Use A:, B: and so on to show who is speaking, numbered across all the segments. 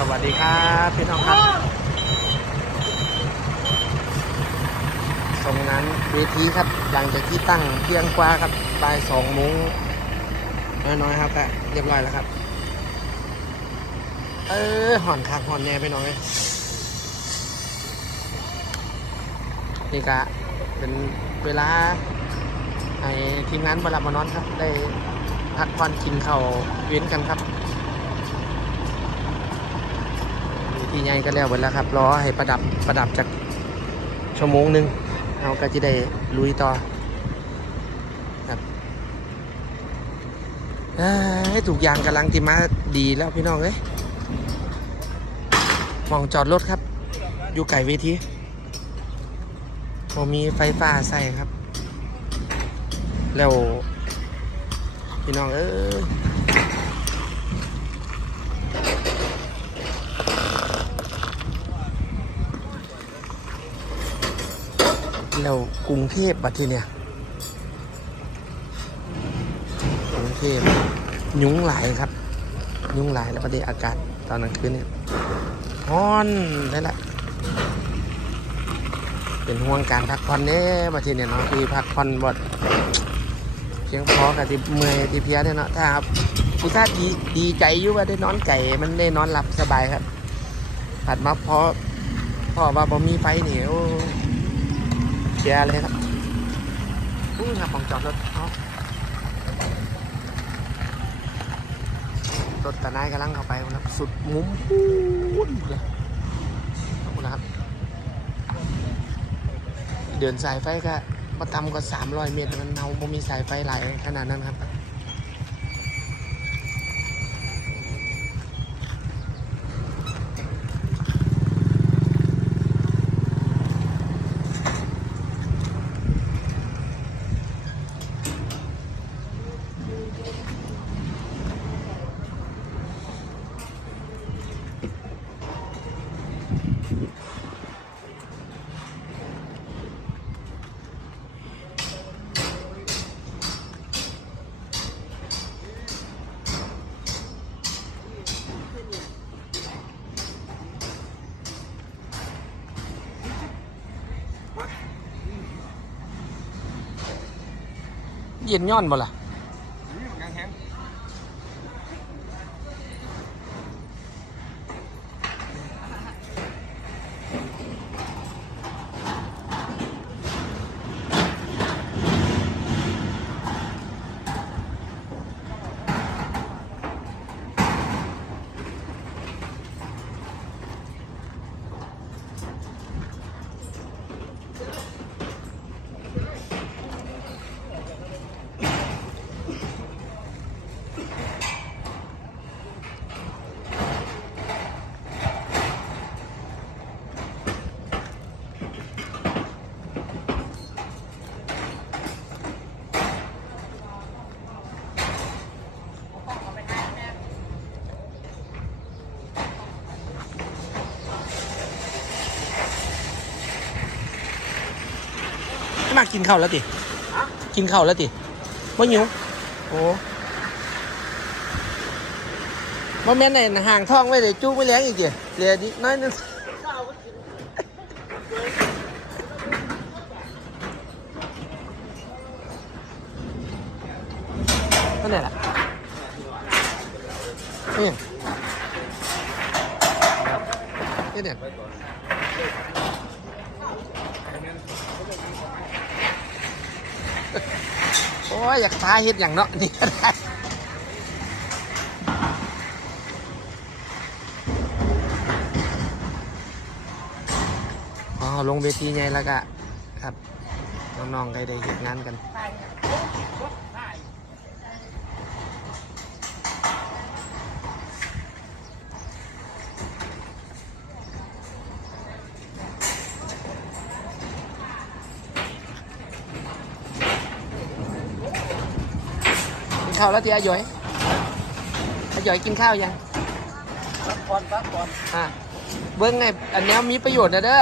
A: สวัสดีครับพี่น้องครับตรงนั้นเวทีครับหลังจากที่ตั้งเที่ยงกว่าครับบ่ายสองโมงน้อยๆครับก็เรียบร้อยแล้วครับ เออห่อนคักห่อนแน่พี่น้อยนี่ก็เป็นเวลาให้ทีมงานบรับมานอนครับ ได้พักผ่อนกินข้าวเว้นกันครับ ที่ ใหญ่ก็แล้วหมดแล้วครับรอให้ประดับประดับจากชั่วโมงหนึ่งเราก็จะได้ลุยต่อครับเอ้ถูกยางกำลังติมาดีแล้วพี่น้องเอ้ยมองจอดรถครับ อยู่ไก่เวทีพอมีไฟฟ้าใส่ครับ แล้วพี่น้องเอ้ย เรากรุงเทพบัดทีเนี่ยกรุงเทพยุ้งหลายครับ ยุ้งหลายแล้วประเดี๋ยอากาศตอนกลางคืนเนี่ยร้อนได้ละเป็นห่วงการพักผ่อนเนี่บัดทีเนี่ยเนาะคือพักผ่อนบดเพียงพอกับที่เมื่อยที่เพียเนี่ยเนาะถ้าครับผู้าดีดีใจอยู่ว่าได้นอนไก่มันได้นอนหลับสบายครับ ผัดมาพอพอว่าบ่มีไฟเหนียว เชียร์เลยครับอู้ครับของจอดรถเขารถตะนายกำลังเข้าไปครับสุดมุมพูนเลยขอบคุณนะครับ เดินสายไฟก็มาทำก็300 เมตร มันเอาบ่มีสายไฟหลายขนาดนั้นครับ เย็นย้อนบ่ล่ะ ม่มากินข้าวแล้วติกินข้าวแล้วติว่าหิวโอ้บ่แม่นในห่างท้องไว้เลยจู้ไม่เลี้ยงอีกเดียเหลือนิดน้อยนึงนั่นแหละนี่นี่เนี่ย โอ้ ยอยากท้าเฮ็ดอย่างเนาะนี่ก็ได้อ๋อลงเวทีไงแล้วก็ครับน้องๆใครได้เห็นงานกัน ข้าวแล้วทีอาหยอยอาหยอยกินข้าวยัง
B: พักผ่อนพักผ่อน
A: อะเบิ้งไงอันเนี้ยมีประโยชน์นะเด้อ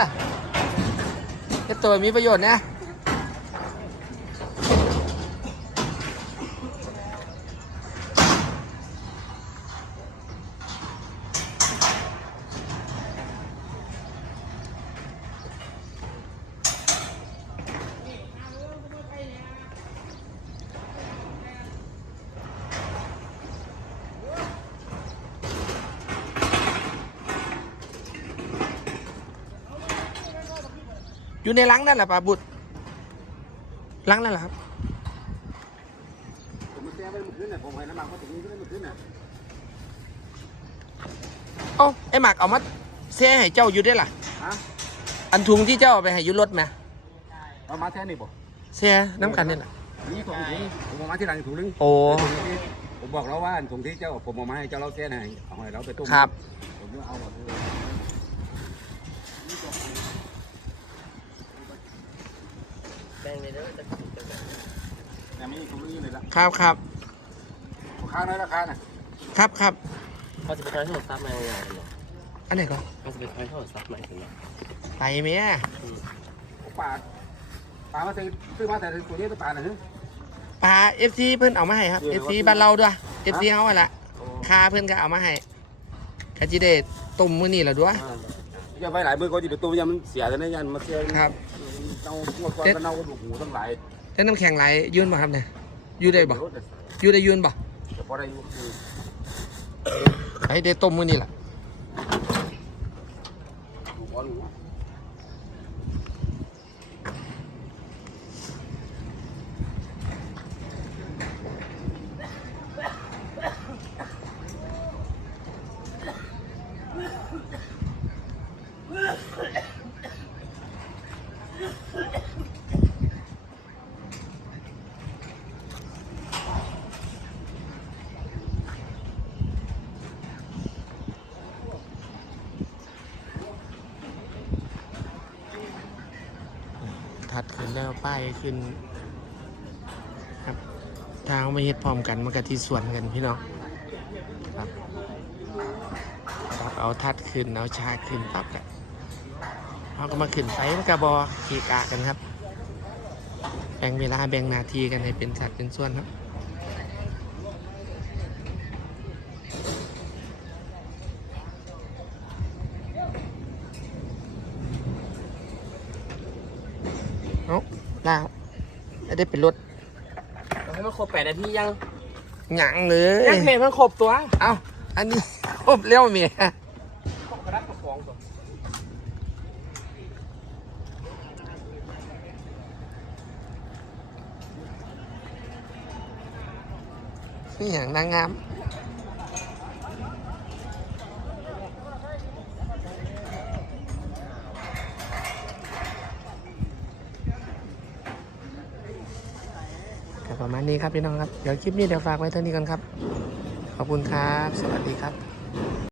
A: เจ้าตัวมีประโยชน์นะ อยู่ในลังนั่นแหละป่าบุตรลังนั่นแหละครับ
B: ผมมาแจ้งไว้เมื่อคืนน่ะผมให้น้ำมันเขาถึงนี้เมื่อคืนน่ะ
A: เอ้าไอ้หมากเอามาแซ่ให้เจ้าอยู่ได้ล่ะ
B: ฮะ
A: อันถุงที่เจ้าเอาไปให้อยุรถไหม
B: เอามาแท้นี่บ่
A: แซ่น้ำกันนี่แหละ
B: นี่ถุงนี้ผมเอามาที่หลังถุงนึง
A: โอ้
B: ถุงที่ผมบอกแล้วว่าถุงที่เจ้าผมเอามาให้เจ้าเราแจ้งให้เอาให้เราไปต้ม
A: ครับ
B: ผมจะเอาหมดเลย เนี่ยมีถุงนี้เลยละ
A: ครับครับ
B: ข้างนั้นราคาน่ะ
A: ครับครับ
C: เขาจะไปทอยโทรศัพท์มาอย่างเงี้ย
A: อันไหนก่อน
C: เขาจะไปทอยโทรศัพท์มาอย่างเงี้ย
A: ไปไหมอะ
B: ปลาปลามาซื้อซื้อมาแต่ตัวนี้ตัวปลาน่ะฮะ
A: ปลาเอฟซีเพิ่นเอามาให้ครับ
B: เออ
A: เอ
B: แล้ว
A: ฟซี
B: ว่า
A: บ้านเราด้วยเอฟซี
B: ฮะ
A: เขาอะละคาเพิ่นก็เอามาให้กะจิเดตุ่มมื้อนี้แหละด้วย
B: อย่าไปหลายมือก็จะตัวยันมันเสียแต่เนี่ยยันมาเสีย
A: ครับ
B: เน่าหัวก้อนก็เน่าก็ดูหูทั้งหลาย
A: แล้วน้ำแข็งไหลยืนบ่ครับเนี่ยยืนได้บ่ยืนได้ยืนบ่
B: แต่พอได้อยู่คือ
A: ไอ้เดต้มมื้อนี้แหละ แล้วป้ายขึ้น ครับทางมาเฮ็ดพร้อมกันมันก็ที่ส่วนกันพี่น้องครับครับเอาทัดขึ้นเอาชาขึ้นปั๊บกันเขาก็มาขึ้นไฟมันกระบอกีกากันครับ แบ่งเวลาแบ่งนาทีกันให้เป็นสัดเป็นส่วนครับ เอาลาวไม่ได้เป็นรถ
C: เราให้มันครบแปดนาทียัง
A: หยังเลย
C: ยังเมย์มันครบตัว
A: เอ้า อันนี้ครบเร็วเมีย
C: ครบกระดับกระฟองตัว
A: นี่อย่างนางงาม ประมาณนี้ครับพี่น้องครับ เดี๋ยวคลิปนี้เดี๋ยวฝากไว้เท่านี้กันครับ ขอบคุณครับ สวัสดีครับ